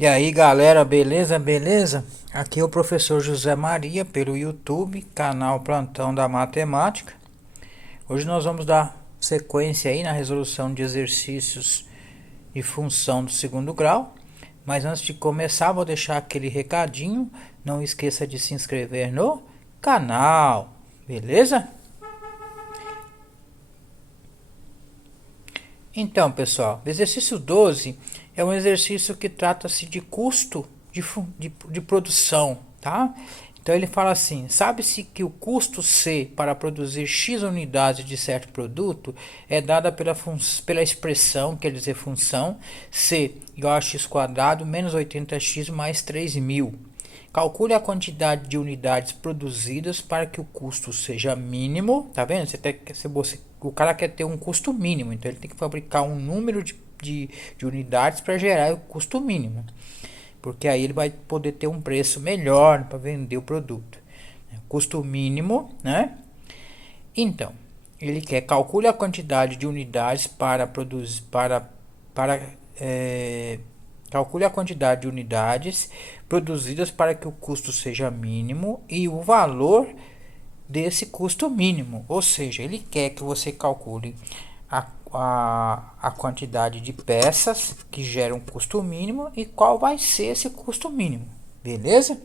E aí galera, beleza? Beleza? Aqui é o professor José Maria pelo YouTube, canal Plantão da Matemática. Hoje nós vamos dar sequência aí na resolução de exercícios de função do segundo grau. Mas antes de começar, vou deixar aquele recadinho. Não esqueça de se inscrever no canal, beleza? Então, pessoal, o exercício 12 é um exercício que trata-se de custo de produção, tá? Então ele fala assim: sabe-se que o custo C para produzir X unidades de certo produto é dada pela expressão, quer dizer, função C igual a x quadrado menos 80x mais 3.000. Calcule a quantidade de unidades produzidas para que o custo seja mínimo. Tá vendo? O cara quer ter um custo mínimo, então ele tem que fabricar um número de unidades para gerar o custo mínimo, porque aí ele vai poder ter um preço melhor para vender o produto. Custo mínimo, né? Então, ele quer calcule a quantidade de unidades para produzir calcule a quantidade de unidades produzidas para que o custo seja mínimo e o valor desse custo mínimo. Ou seja, ele quer que você calcule a quantidade de peças que geram um custo mínimo e qual vai ser esse custo mínimo. Beleza?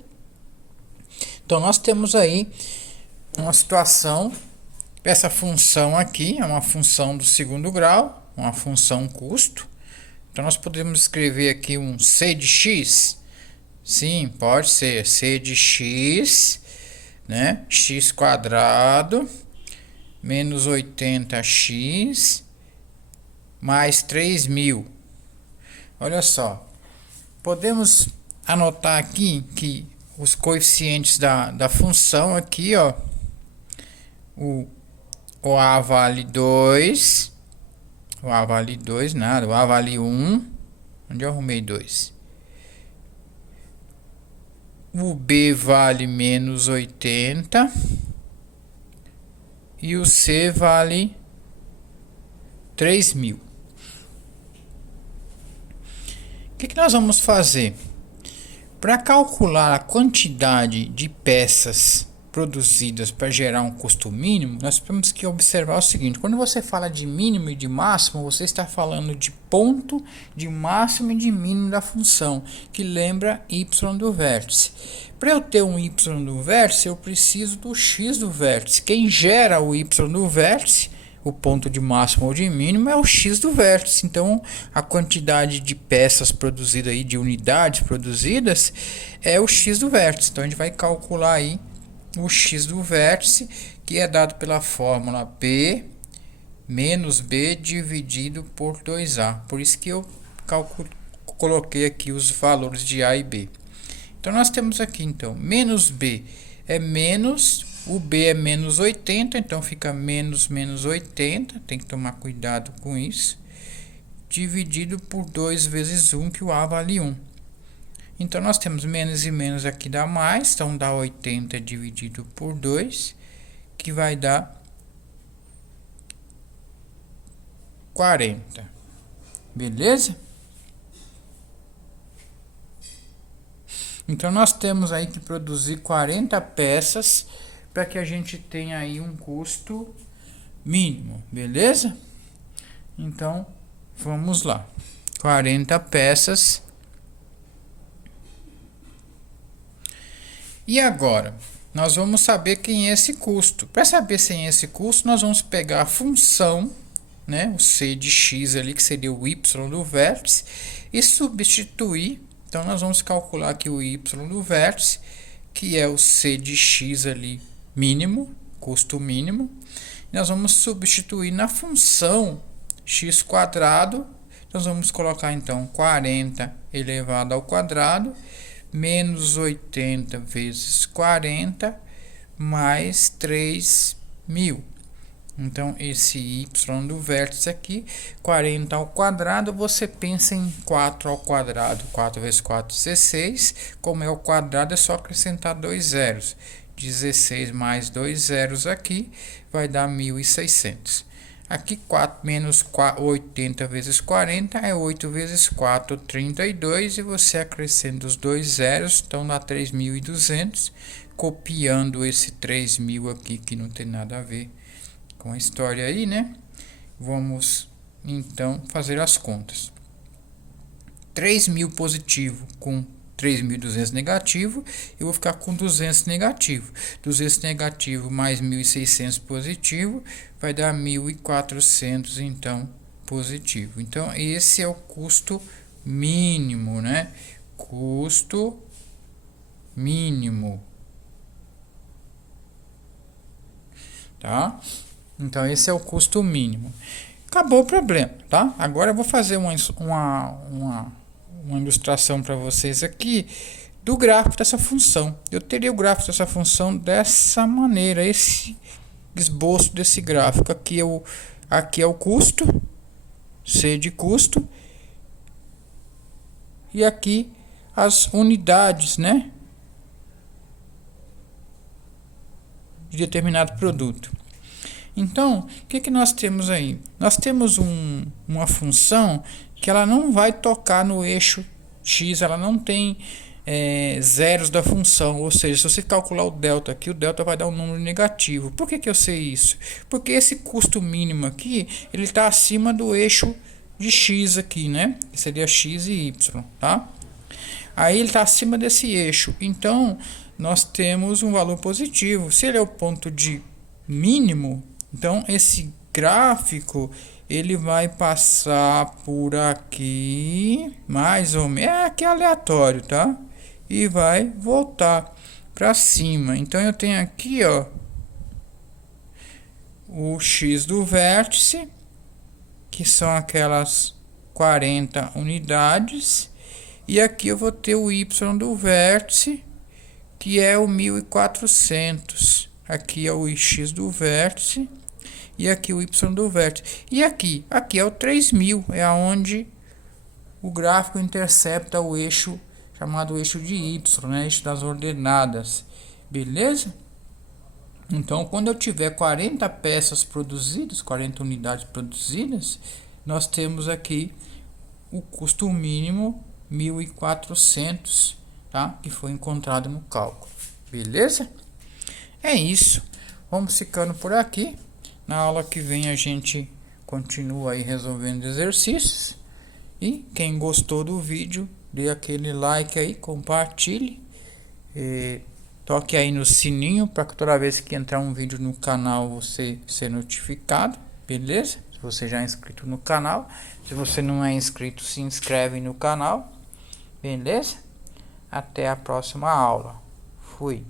Então nós temos aí uma situação. Essa função aqui é uma função do segundo grau, uma função custo. Então nós podemos escrever aqui um C de x. Sim, pode ser C de x, né? X quadrado menos 80x mais 3.000. Olha só, podemos anotar aqui que os coeficientes da função aqui, ó, o A vale 2, o A vale 2, nada, o A vale 1, onde eu arrumei 2. O B vale menos 80 e o C vale 3.000. O que nós vamos fazer? Para calcular a quantidade de peças produzidas para gerar um custo mínimo, nós temos que observar o seguinte: quando você fala de mínimo e de máximo, você está falando de ponto, de máximo e de mínimo da função, que lembra y do vértice. Para eu ter um y do vértice, eu preciso do x do vértice. Quem gera o y do vértice, o ponto de máximo ou de mínimo, é o x do vértice. Então a quantidade de peças produzidas aí, de unidades produzidas, é o x do vértice. Então a gente vai calcular aí o x do vértice, que é dado pela fórmula B menos B dividido por 2A. Por isso que eu coloquei aqui os valores de A e B. Então nós temos aqui, então, menos B é menos, o B é menos 80, então fica menos 80, tem que tomar cuidado com isso, dividido por 2 vezes 1, que o A vale 1. Então nós temos menos e menos aqui dá mais, então dá 80 dividido por 2, que vai dar 40. Beleza? Então nós temos aí que produzir 40 peças para que a gente tenha aí um custo mínimo, beleza? Então vamos lá. 40 peças. E agora, nós vamos saber quem é esse custo. Para saber quem é esse custo, nós vamos pegar a função, né, o C de x ali, que seria o y do vértice, e substituir. Então nós vamos calcular aqui o y do vértice, que é o C de x ali mínimo, custo mínimo. Nós vamos substituir na função x quadrado. Nós vamos colocar então 40 elevado ao quadrado menos 80 vezes 40 mais 3.000. Então esse y do vértice aqui, 40 ao quadrado, você pensa em 4 ao quadrado. 4 vezes 4, 16. Como é o quadrado, é só acrescentar 2 zeros. 16 mais 2 zeros aqui vai dar 1.600. Aqui 4 menos 80 vezes 40 é 8 vezes 4, 32. E você acrescenta os dois zeros, então dá 3.200. Copiando esse 3.000 aqui, que não tem nada a ver com a história aí, né? Vamos então fazer as contas. 3.000 positivo com 3.200 negativo, eu vou ficar com 200 negativo. 200 negativo mais 1.600 positivo vai dar 1.400 então positivo. Então esse é o custo mínimo, né? Custo mínimo, tá? Então esse é o custo mínimo. Acabou o problema, tá? Agora eu vou fazer uma ilustração para vocês aqui do gráfico dessa função. Eu teria o gráfico dessa função dessa maneira, esse esboço desse gráfico. Aqui é o custo, C de custo, e aqui as unidades, né, de determinado produto. Então, o que nós temos aí? Nós temos uma função que ela não vai tocar no eixo x, ela não tem zeros da função, ou seja, se você calcular o delta aqui, o delta vai dar um número negativo. Por que eu sei isso? Porque esse custo mínimo aqui, ele está acima do eixo de x aqui, né? Que seria x e y, tá? Aí ele está acima desse eixo, então nós temos um valor positivo. Se ele é o ponto de mínimo, então esse gráfico ele vai passar por aqui, mais ou menos, aqui é aleatório, tá? E vai voltar para cima. Então eu tenho aqui, ó, o x do vértice, que são aquelas 40 unidades, e aqui eu vou ter o y do vértice, que é o 1.400. Aqui é o x do vértice e aqui o y do vértice. E aqui é o 3.000, é aonde o gráfico intercepta o eixo chamado eixo de y, né, eixo das ordenadas. Beleza? Então, quando eu tiver 40 peças produzidas, 40 unidades produzidas, nós temos aqui o custo mínimo 1.400, tá? Que foi encontrado no cálculo. Beleza? É isso. Vamos ficando por aqui. Na aula que vem a gente continua aí resolvendo exercícios. E quem gostou do vídeo, dê aquele like aí, compartilhe. Toque aí no sininho para que toda vez que entrar um vídeo no canal você ser notificado. Beleza? Se você já é inscrito no canal. Se você não é inscrito, se inscreve no canal. Beleza? Até a próxima aula. Fui.